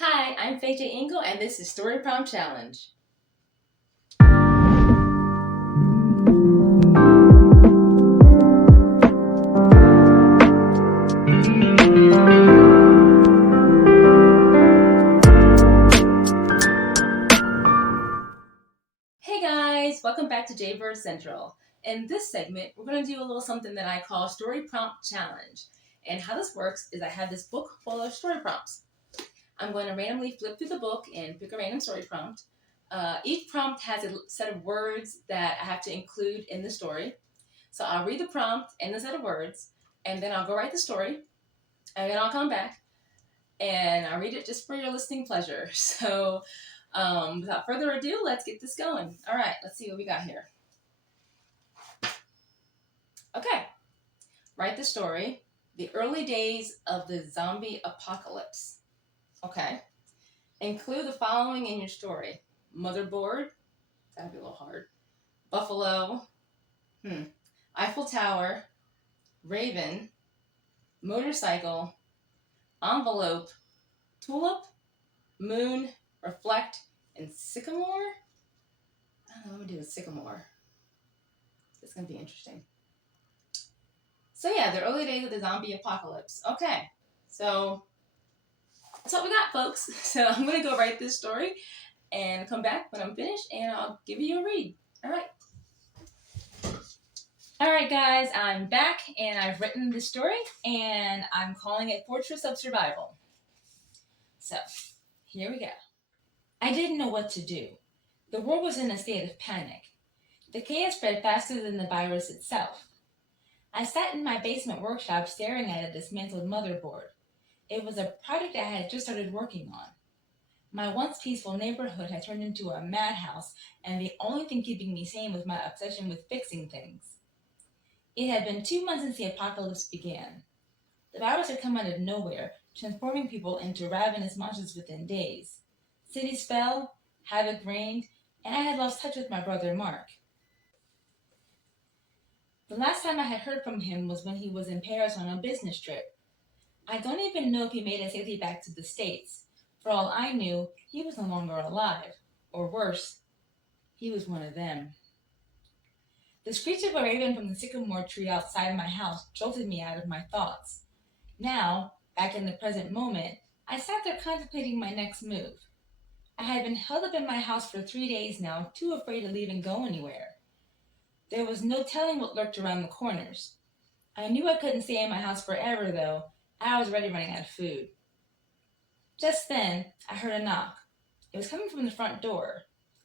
Hi, I'm Faye J. Engel, and this is Story Prompt Challenge. Hey guys, welcome back to Jaybird Central. In this segment, we're going to do a little something that I call Story Prompt Challenge. And how this works is I have this book full of story prompts. I'm going to randomly flip through the book and pick a random story prompt. Each prompt has a set of words that I have to include in the story. So I'll read the prompt and the set of words, and then I'll go write the story, and then I'll come back and I'll read it just for your listening pleasure. So without further ado, let's get this going. All right, let's see what we got here. Okay, write the story, the early days of the zombie apocalypse. Okay, include the following in your story: motherboard, that'd be a little hard, buffalo, Eiffel Tower, raven, motorcycle, envelope, tulip, moon, reflect, and sycamore. I don't know what I'm gonna do with sycamore. It's gonna be interesting. So yeah, the early days of the zombie apocalypse. Okay, so that's what we got, folks. So I'm gonna go write this story and come back when I'm finished, and I'll give you a read. All right. All right, guys, I'm back, and I've written this story, and I'm calling it Fortress of Survival. So here we go. I didn't know what to do. The world was in a state of panic. The chaos spread faster than the virus itself. I sat in my basement workshop staring at a dismantled motherboard. It was a project I had just started working on. My once peaceful neighborhood had turned into a madhouse, and the only thing keeping me sane was my obsession with fixing things. It had been 2 months since the apocalypse began. The virus had come out of nowhere, transforming people into ravenous monsters within days. Cities fell, havoc reigned, and I had lost touch with my brother Mark. The last time I had heard from him was when he was in Paris on a business trip. I don't even know if he made it safely back to the States. For all I knew, he was no longer alive. Or worse, he was one of them. The screech of a raven from the sycamore tree outside my house jolted me out of my thoughts. Now, back in the present moment, I sat there contemplating my next move. I had been held up in my house for 3 days now, too afraid to leave and go anywhere. There was no telling what lurked around the corners. I knew I couldn't stay in my house forever, though. I was already running out of food. Just then, I heard a knock. It was coming from the front door.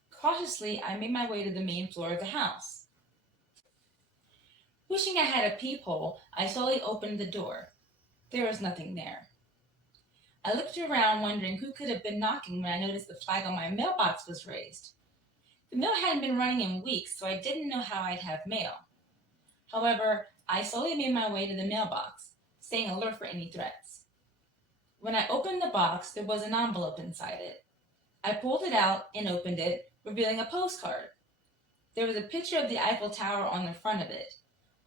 Cautiously, I made my way to the main floor of the house. Wishing I had a peephole, I slowly opened the door. There was nothing there. I looked around, wondering who could have been knocking when I noticed the flag on my mailbox was raised. The mail hadn't been running in weeks, so I didn't know how I'd have mail. However, I slowly made my way to the mailbox, staying alert for any threats. When I opened the box, there was an envelope inside it. I pulled it out and opened it, revealing a postcard. There was a picture of the Eiffel Tower on the front of it.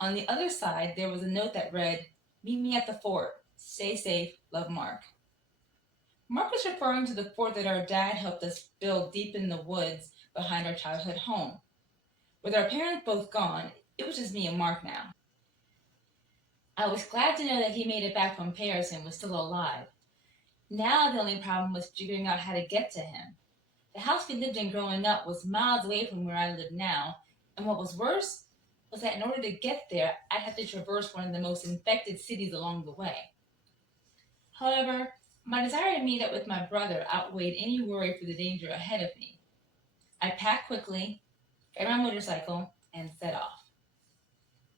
On the other side, there was a note that read, "Meet me at the fort. Stay safe. Love, Mark." Mark was referring to the fort that our dad helped us build deep in the woods behind our childhood home. With our parents both gone, it was just me and Mark now. I was glad to know that he made it back from Paris and was still alive. Now the only problem was figuring out how to get to him. The house we lived in growing up was miles away from where I live now, and what was worse was that in order to get there, I'd have to traverse one of the most infected cities along the way. However, my desire to meet up with my brother outweighed any worry for the danger ahead of me. I packed quickly, got my motorcycle, and set off.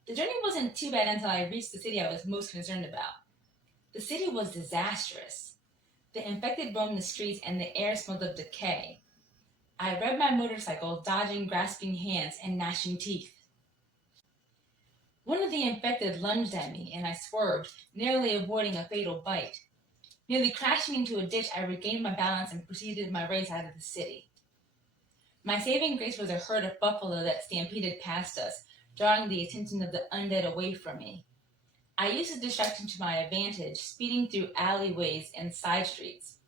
The journey wasn't too bad until I reached the city I was most concerned about. The city was disastrous. The infected roamed the streets and the air smelled of decay. I revved my motorcycle, dodging grasping hands and gnashing teeth. One of the infected lunged at me, and I swerved, narrowly avoiding a fatal bite. Nearly crashing into a ditch, I regained my balance and proceeded my race out of the city. My saving grace was a herd of buffalo that stampeded past us, drawing the attention of the undead away from me. I used the distraction to my advantage, speeding through alleyways and side streets.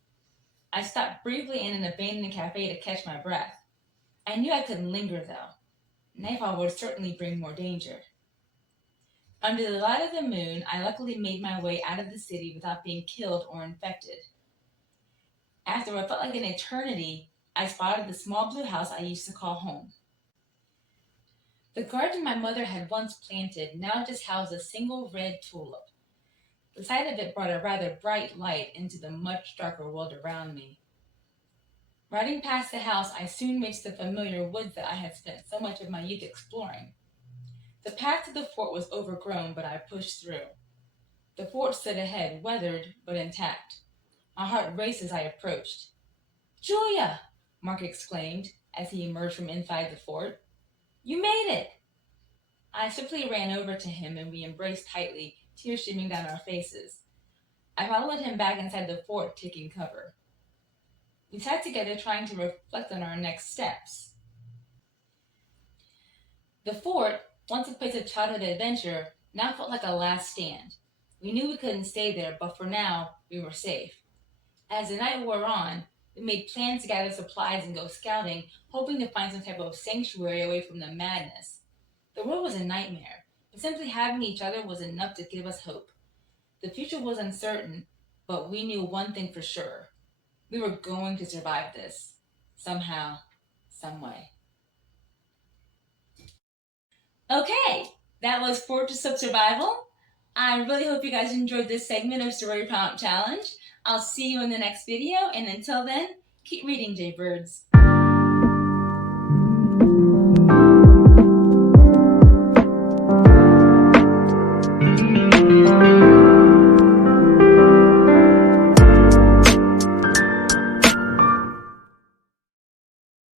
I stopped briefly in an abandoned cafe to catch my breath. I knew I couldn't linger, though. Nightfall would certainly bring more danger. Under the light of the moon, I luckily made my way out of the city without being killed or infected. After what felt like an eternity, I spotted the small blue house I used to call home. The garden my mother had once planted now just housed a single red tulip. The sight of it brought a rather bright light into the much darker world around me. Riding past the house, I soon reached the familiar woods that I had spent so much of my youth exploring. The path to the fort was overgrown, but I pushed through. The fort stood ahead, weathered but intact. My heart raced as I approached. Julia! Mark exclaimed as he emerged from inside the fort. You made it! I swiftly ran over to him and we embraced tightly, tears streaming down our faces. I followed him back inside the fort, taking cover. We sat together trying to reflect on our next steps. The fort, once a place of childhood adventure, now felt like a last stand. We knew we couldn't stay there, but for now, we were safe. As the night wore on, we made plans to gather supplies and go scouting, hoping to find some type of sanctuary away from the madness. The world was a nightmare, but simply having each other was enough to give us hope. The future was uncertain, but we knew one thing for sure. We were going to survive this. Somehow, some way. Okay, that was Fortress of Survival. I really hope you guys enjoyed this segment of Story Prompt Challenge. I'll see you in the next video, and until then, keep reading, Jaybirds.